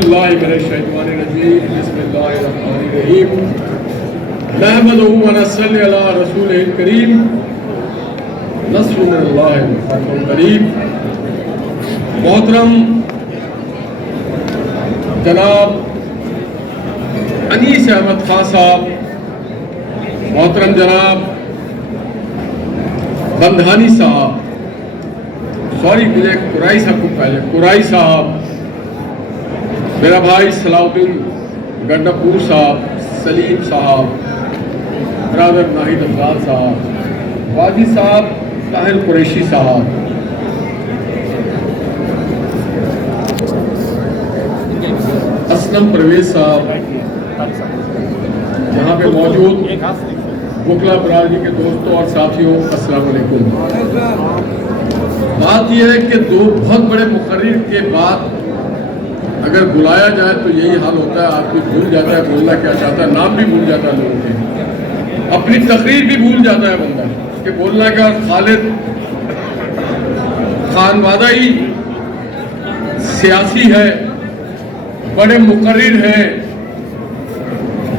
باللہ من الشیطان الرجیم بسم اللہ الرحمن الرحیم نحمدہ و نصلی علی رسولہ الکریم نصر من اللہ وفتح قریب. محترم جناب انیس احمد خان صاحب، محترم جناب بندھانی صاحب، مجھے قرائی صاحب کو پہلے قرائی صاحب، میرا بھائی صلاح الدین گنڈپور صاحب، سلیم صاحب، برادر ناہید افضال صاحب، واجی صاحب، طاہر قریشی صاحب، اسلم پرویز صاحب، یہاں پہ موجود بکلا برادری کے دوستوں اور ساتھیوں، السلام علیکم. بات یہ ہے کہ دو بہت بڑے مقرر کے بعد اگر بلایا جائے تو یہی حال ہوتا ہے، آدمی بھول جاتا ہے بولنا کیا چاہتا ہے، نام بھی بھول جاتا ہے لوگوں کے، اپنی تقریر بھی بھول جاتا ہے بندہ کہ بولنا کیا. خالد خانوادہ ہی سیاسی ہے، بڑے مقرر ہیں،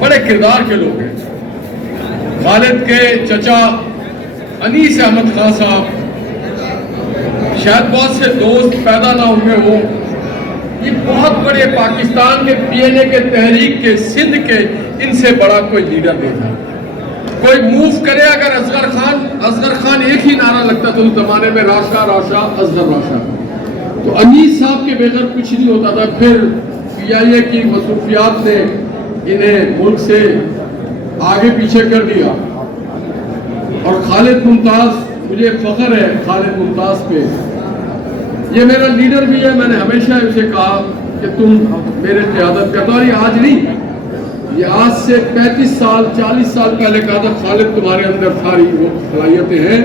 بڑے کردار کے لوگ ہیں. خالد کے چچا انیس احمد خان صاحب شاید بہت سے دوست پیدا نہ ہوئے ہوں، یہ بہت بڑے پاکستان کے پی این اے کے تحریک کے سندھ کے ان سے بڑا کوئی لیڈر نہیں تھا. کوئی موو کرے اگر اصغر خان ایک ہی نعرہ لگتا تھا اس زمانے میں، راشا راشا اصغر راشا، تو انیس صاحب کے بغیر کچھ نہیں ہوتا تھا. پھر پی آئی اے کی مصروفیات نے انہیں ملک سے آگے پیچھے کر دیا. اور خالد ممتاز، مجھے فخر ہے خالد ممتاز پہ، یہ میرا لیڈر بھی ہے. میں نے ہمیشہ اسے کہا کہ تم میرے قیادت کرتا، اور یہ آج نہیں، یہ آج سے 35 سال 40 سال پہلے کہا تھا خالد تمہارے اندر ساری وہ صلاحیتیں ہیں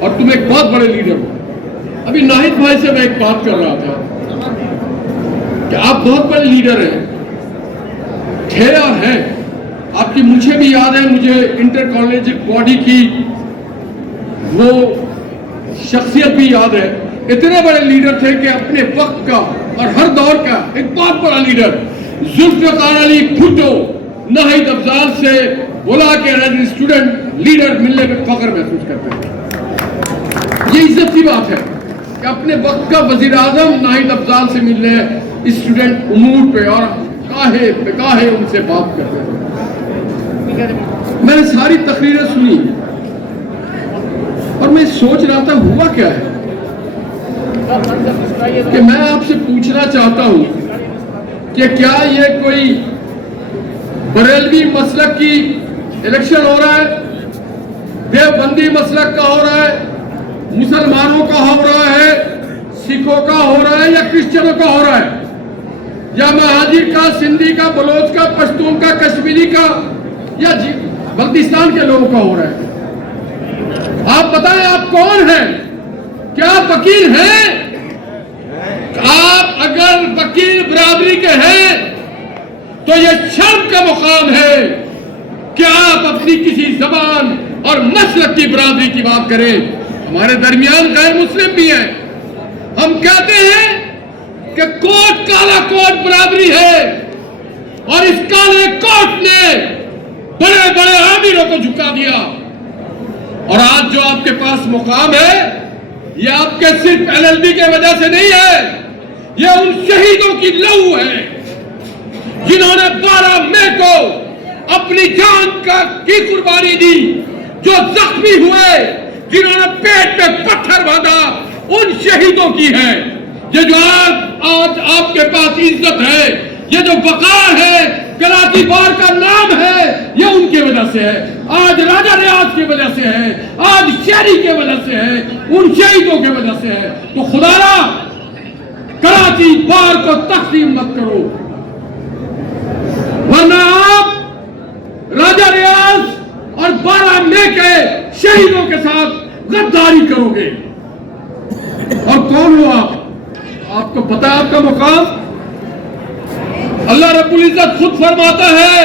اور تم ایک بہت بڑے لیڈر ہو. ابھی ناہید بھائی سے میں ایک بات کر رہا تھا کہ آپ بہت بڑے لیڈر ہیں، تھے اور ہیں. آپ کی مجھے بھی یاد ہے، مجھے انٹر کالج باڈی کی وہ شخصیت بھی یاد ہے. اتنے بڑے لیڈر تھے کہ اپنے وقت کا اور ہر دور کا ایک بہت بڑا لیڈر ذوالفقار علی بھٹو ناہید افضال سے بلا کے ایز اسٹوڈنٹ لیڈر ملنے میں فخر محسوس کرتے ہیں. یہ عزت کی بات ہے کہ اپنے وقت کا وزیر اعظم ناہید افضال سے مل رہے ہیں اسٹوڈنٹ امور پہ، اور کاہے بکاہے ان سے بات کرتے ہیں. میں نے ساری تقریریں سنی اور میں سوچ رہا تھا ہوا کیا ہے کہ میں آپ سے پوچھنا چاہتا ہوں کہ کیا یہ کوئی بریلوی مسلک کی الیکشن ہو رہا ہے، دیوبندی مسلک کا ہو رہا ہے، مسلمانوں کا ہو رہا ہے، سکھوں کا ہو رہا ہے، یا کرسچنوں کا ہو رہا ہے، یا مہاجر کا، سندھی کا، بلوچ کا، پشتون کا، کشمیری کا، یا بلتستان کے لوگوں کا ہو رہا ہے؟ آپ بتائیں آپ کون ہیں؟ کیا وکیل ہیں؟ آپ اگر وکیل برادری کے ہیں تو یہ شرم کا مقام ہے کہ آپ اپنی کسی زبان اور مسلک کی برادری کی بات کریں. ہمارے درمیان غیر مسلم بھی ہیں، ہم کہتے ہیں کہ کوٹ کالا کوٹ برادری ہے، اور اس کالے کوٹ نے بڑے بڑے آمیروں کو جھکا دیا. اور آج جو آپ کے پاس مقام ہے یہ آپ کے صرف ایل ایل بی کے وجہ سے نہیں ہے، یہ ان شہیدوں کی لہو ہے جنہوں نے 12 مئی کو اپنی جان کی قربانی دی، جو زخمی ہوئے، جنہوں نے پیٹ پہ پتھر باندھا، ان شہیدوں کی ہے. یہ جو آج آپ کے پاس عزت ہے، یہ جو وقار ہے، کراچی بار کا نام ہے، یہ ان کی وجہ سے ہے. آج راجہ ریاض کی وجہ سے ہے، آج شہری کی وجہ سے ہے، ان شہیدوں کی وجہ سے ہے. تو خدا را کراچی بار کو تقسیم مت کرو، ورنہ آپ راجہ ریاض اور 12 مئی کے شہیدوں کے ساتھ غداری کرو گے. اور کون ہو آپ کو پتا ہے آپ کا مقام؟ اللہ رب العزت خود فرماتا ہے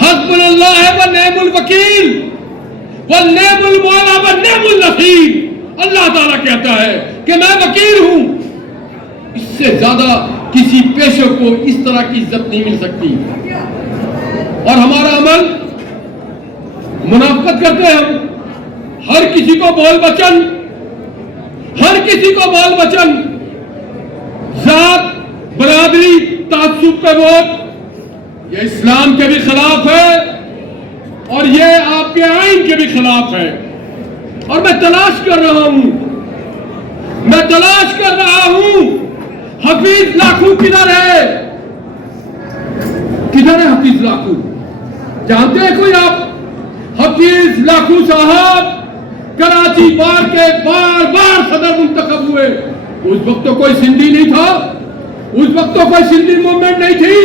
حسبنا اللہ و نعم الوکیل و نعم المولا و نعم النصیر. اللہ تعالیٰ کہتا ہے کہ میں وکیل ہوں، اس سے زیادہ کسی پیشے کو اس طرح کی عزت نہیں مل سکتی. اور ہمارا عمل منافقت کرتے ہیں ہم. ہر کسی کو بول بچن، ہر کسی کو بول بچن، ذات، برادری، تعصب پہ ووٹ، یہ اسلام کے بھی خلاف ہے اور یہ آپ کے آئین کے بھی خلاف ہے. اور میں تلاش کر رہا ہوں، حفیظ لاکھو کدھر ہے؟ کدھر ہے حفیظ لاکھو؟ جانتے ہیں کوئی آپ؟ حفیظ لاکھو صاحب کراچی بار کے بار صدر منتخب ہوئے. اس وقت تو کوئی سندھی نہیں تھا، اس وقت تو کوئی سندھی موومنٹ نہیں تھی.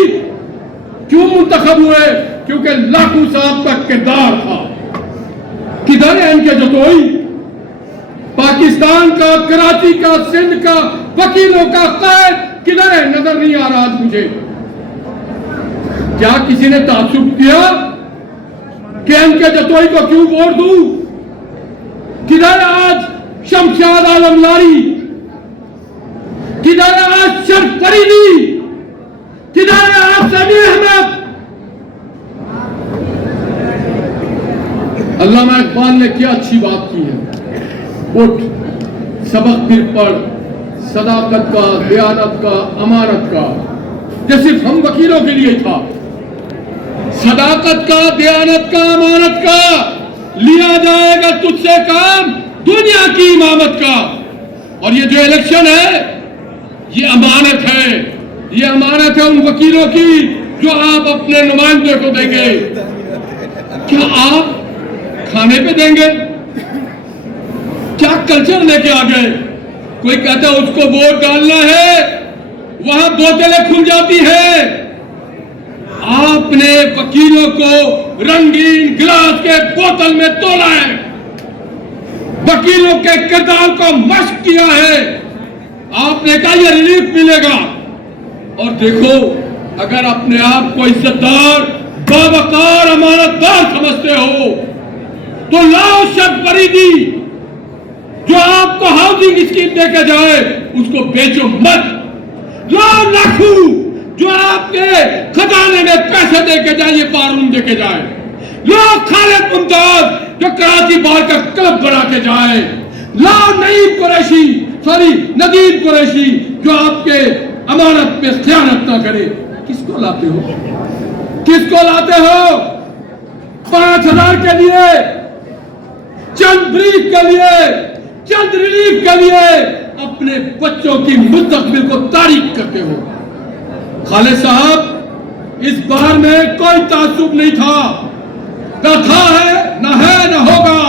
کیوں منتخب ہوئے؟ کیونکہ لاکھو صاحب کا کردار تھا. کدھر ہے ان کے جتوئی؟ پاکستان کا، کراچی کا، سندھ کا وکیلوں کا قائد کدھر ہے؟ نظر نہیں آ رہا آج مجھے. کیا کسی نے تعصب کیا کہ ان کے جتوئی کو کیوں ووٹ دوں؟ کدھر ہے آج شمشاد عالم لاری؟ کدھر ہے آج شرف فریدی؟ کدھر ہے آج سمیع احمد؟ علامہ اقبال نے کیا اچھی بات کی ہے. اٹھ سبق پھر پڑھ، صداقت کا، دیانت کا، امانت کا. یہ صرف ہم وکیلوں کے لیے تھا. صداقت کا، دیانت کا، امانت کا. لیا جائے گا تجھ سے کام دنیا کی امامت کا. اور یہ جو الیکشن ہے یہ امانت ہے. یہ امانت ہے ان وکیلوں کی جو آپ اپنے نمائندے کو دیں گے. کیا آپ کھانے پہ دیں گے؟ کیا کلچر لے کے آ گئے؟ کوئی کہتا ہے اس کو ووٹ ڈالنا ہے، وہاں بوتلیں کھل جاتی ہیں. آپ نے وکیلوں کو رنگین گلاس کے بوتل میں تولا ہے، وکیلوں کے کردار کو مشق کیا ہے. آپ نے کہا یہ ریلیف ملے گا. اور دیکھو، اگر اپنے آپ کو عزت دار، باوقار، امانت دار سمجھتے ہو تو لاؤ شرف فریدی جو آپ کو ہاؤسنگ اسکیم دے کے جائے، اس کو بیچو مت. لاؤ لاکھو جو آپ کے خزانے میں پیسے دے کے جائے، یہ بارون دے کے جائے. لاؤ خالد ممتاز جو کراچی بار کا کلب بنا کے جائے. لاؤ ندیم قریشی جو آپ کے امانت پہ خیانت نہ کرے. کس کو لاتے ہو؟ کس کو لاتے ہو؟ 5,000 کے لیے، چند بریف کے لیے، چند ریلیف کے لیے اپنے بچوں کی مستقبل کو تاریک کرتے ہو. خالد صاحب، اس بار میں کوئی تعصب نہیں تھا، نہ تھا ہے، نہ ہے، نہ ہوگا.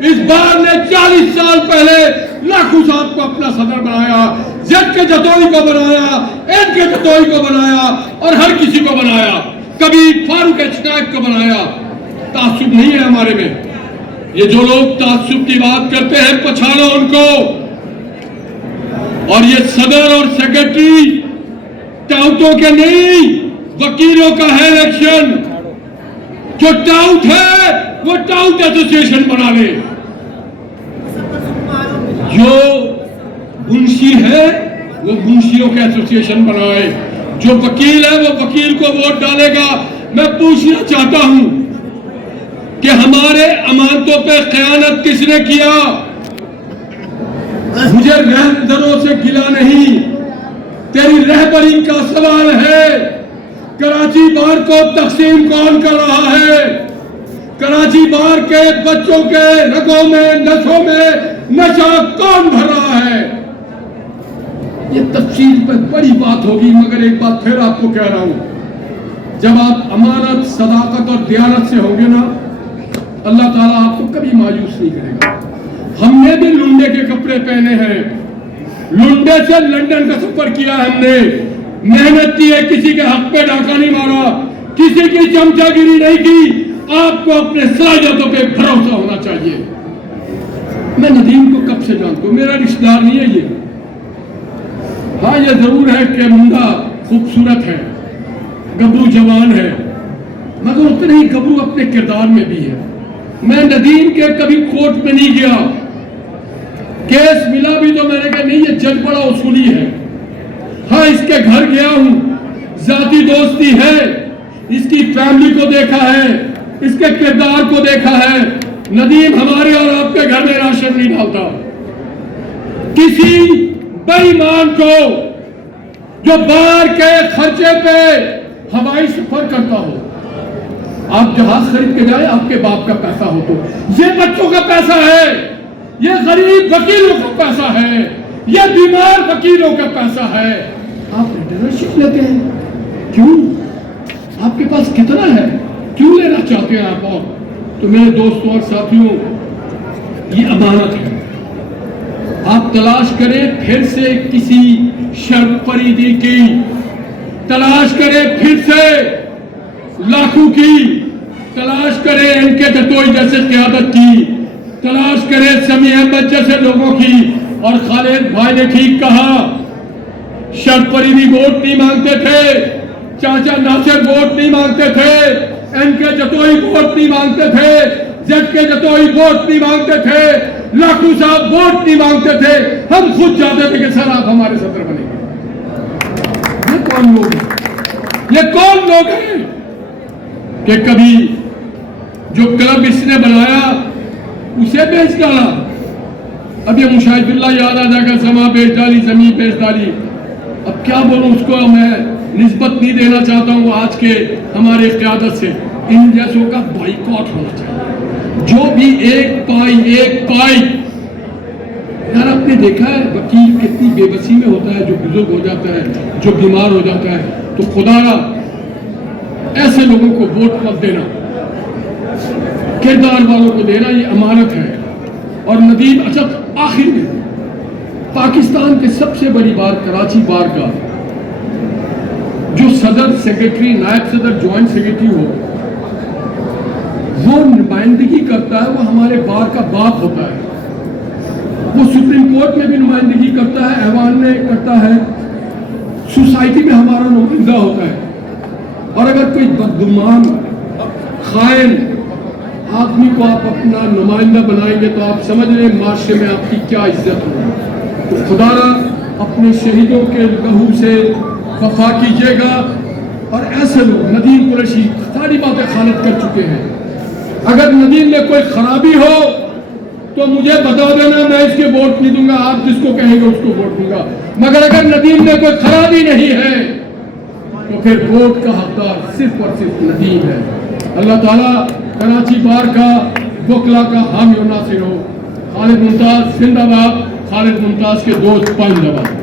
اس بار نے 40 سال پہلے لاکھو صاحب کو اپنا صدر بنایا، زد کے جتوئی کو بنایا، این کے جتوئی کو بنایا اور ہر کسی کو بنایا. کبھی فاروق اچناک کو بنایا. تعصب نہیں ہے ہمارے میں. یہ جو لوگ تعصب کی بات کرتے ہیں پچھاڑو ان کو. اور یہ صدر اور سیکرٹری ٹاؤٹوں کے نہیں، وکیلوں کا ہے الیکشن. جو ٹاؤٹ ہے وہ ٹاؤٹ ایسوسیشن بنا لے. جو منشی ہے وہ منشیوں کے ایسوسیشن بنائے. جو وکیل ہے وہ وکیل کو ووٹ ڈالے گا. میں پوچھنا چاہتا ہوں کہ ہمارے امانتوں پہ خیانت کس نے کیا؟ مجھے رہبروں سے گلہ نہیں، تیری رہبری کا سوال ہے. کراچی بار کو تقسیم کون کر رہا ہے؟ کراچی بار کے بچوں کے رگوں میں، نسوں میں نشہ کون بھر رہا ہے؟ یہ تفصیل پر بڑی بات ہوگی، مگر ایک بات پھر آپ کو کہہ رہا ہوں، جب آپ امانت، صداقت اور دیانت سے ہوں گے نا، اللہ تعالیٰ آپ کو کبھی مایوس نہیں کرے گا. ہم نے بھی لنڈے کے کپڑے پہنے ہیں، لنڈے سے لندن کا سفر کیا، ہم نے محنت کی ہے، کسی کے حق پہ ڈاکہ نہیں مارا، کسی کی چمچہ گیری نہیں کی. آپ کو اپنے صلاحیتوں پہ بھروسہ ہونا چاہیے. میں ندیم کو کب سے جانتا ہوں، میرا رشتہ دار نہیں ہے یہ. ہاں یہ ضرور ہے کہ منڈا خوبصورت ہے، گبرو جوان ہے، مگر اتنے ہی گبرو اپنے کردار میں بھی ہے. میں ندیم کے کبھی کورٹ میں نہیں گیا، کیس ملا بھی تو میں نے کہا نہیں یہ جج بڑا اصولی ہے. ہر وہاں اس کے گھر گیا ہوں، ذاتی دوستی ہے، اس کی فیملی کو دیکھا ہے، اس کے کردار کو دیکھا ہے۔ ندیم ہمارے اور آپ کے گھر میں راشن نہیں ڈالتا۔ کسی بے ایمان کو جو باہر کے خرچے پہ ہوائی سفر کرتا ہو، آپ جہاز خرید کے جائے، آپ کے باپ کا پیسہ ہو تو یہ بچوں کا پیسہ ہے، یہ غریب وکیلوں کا پیسہ ہے، یہ بیمار وکیلوں کا پیسہ ہے، آپ انٹرنشپ لیتے ہیں۔ کیوں؟ آپ کے پاس کتنا ہے؟ کیوں لینا چاہتے ہیں آپ؟ اور تو میرے دوستوں اور ساتھیوں، یہ امانت ہے۔ آپ تلاش کریں پھر سے کسی شرط فریدی کی، تلاش کریں پھر سے لاکھوں کی، تلاش کریں ان کے جتوئی جیسے قیادت کی، تلاش کریں سمیع احمد جیسے لوگوں کی۔ اور خالد بھائی نے ٹھیک کہا، شرط فریدی ووٹ نہیں مانگتے تھے، چاچا ناصر ووٹ نہیں مانگتے تھے، ان کے جتوئی ووٹ نہیں مانگتے تھے، جج کے جتوئی ووٹ نہیں مانگتے تھے، لاکھو صاحب ووٹ نہیں مانگتے تھے، ہم خود چاہتے تھے کہ سر آپ ہمارے صدر بنیں گے۔ یہ کون لوگ ہیں؟ یہ کون لوگ ہیں کہ کبھی جو کلب اس نے بنایا اسے بیچ ڈالا؟ اب یہ مشاہد اللہ یاد آ جائے گا، سما بیچ ڈالی، زمین بیچ ڈالی۔ اب کیا بولوں اس کو، میں نسبت نہیں دینا چاہتا ہوں آج کے ہمارے قیادت سے۔ ان جیسوں کا بائیکاٹ ہونا چاہیے، جو بھی ایک پائی۔ یار آپ نے دیکھا ہے وکیل کتنی بے بسی میں ہوتا ہے، جو بزرگ ہو جاتا ہے، جو بیمار ہو جاتا ہے، تو خدا را ایسے لوگوں کو ووٹ مت دینا، کردار والوں کو دینا، یہ امانت ہے۔ اور ندیم، اچھا آخر میں پاکستان کے سب سے بڑی بار کراچی بار کا جو صدر، سیکرٹری، نائب صدر، جوائنٹ سیکرٹری ہو، وہ نمائندگی کرتا ہے، وہ ہمارے بار کا باپ ہوتا ہے، وہ سپریم کورٹ میں بھی نمائندگی کرتا ہے، ایوان میں کرتا ہے، سوسائٹی میں ہمارا نمائندہ ہوتا ہے۔ اور اگر کوئی بدگمان، خائن آدمی کو آپ اپنا نمائندہ بنائیں گے تو آپ سمجھ لیں معاشرے میں آپ کی کیا عزت ہوگی۔ تو خدا را اپنے شہیدوں کے لہو سے وفا کیجیے گا۔ اور ایسے لوگ، ندیم قریشی ساری باتیں خالد کر چکے ہیں، اگر ندیم میں کوئی خرابی ہو تو مجھے بتا دینا، میں اس کے ووٹ نہیں دوں گا، آپ جس کو کہیں گے اس کو ووٹ دوں گا۔ مگر اگر ندیم میں کوئی خرابی نہیں ہے تو پھر ووٹ کا حقدار صرف اور صرف ندیم ہے۔ اللہ تعالیٰ کراچی بار کا وکلا کا حامی و ناصر ہو۔ خالد ممتاز زندہ باد، خالد ممتاز کے دوست پائندہ باد۔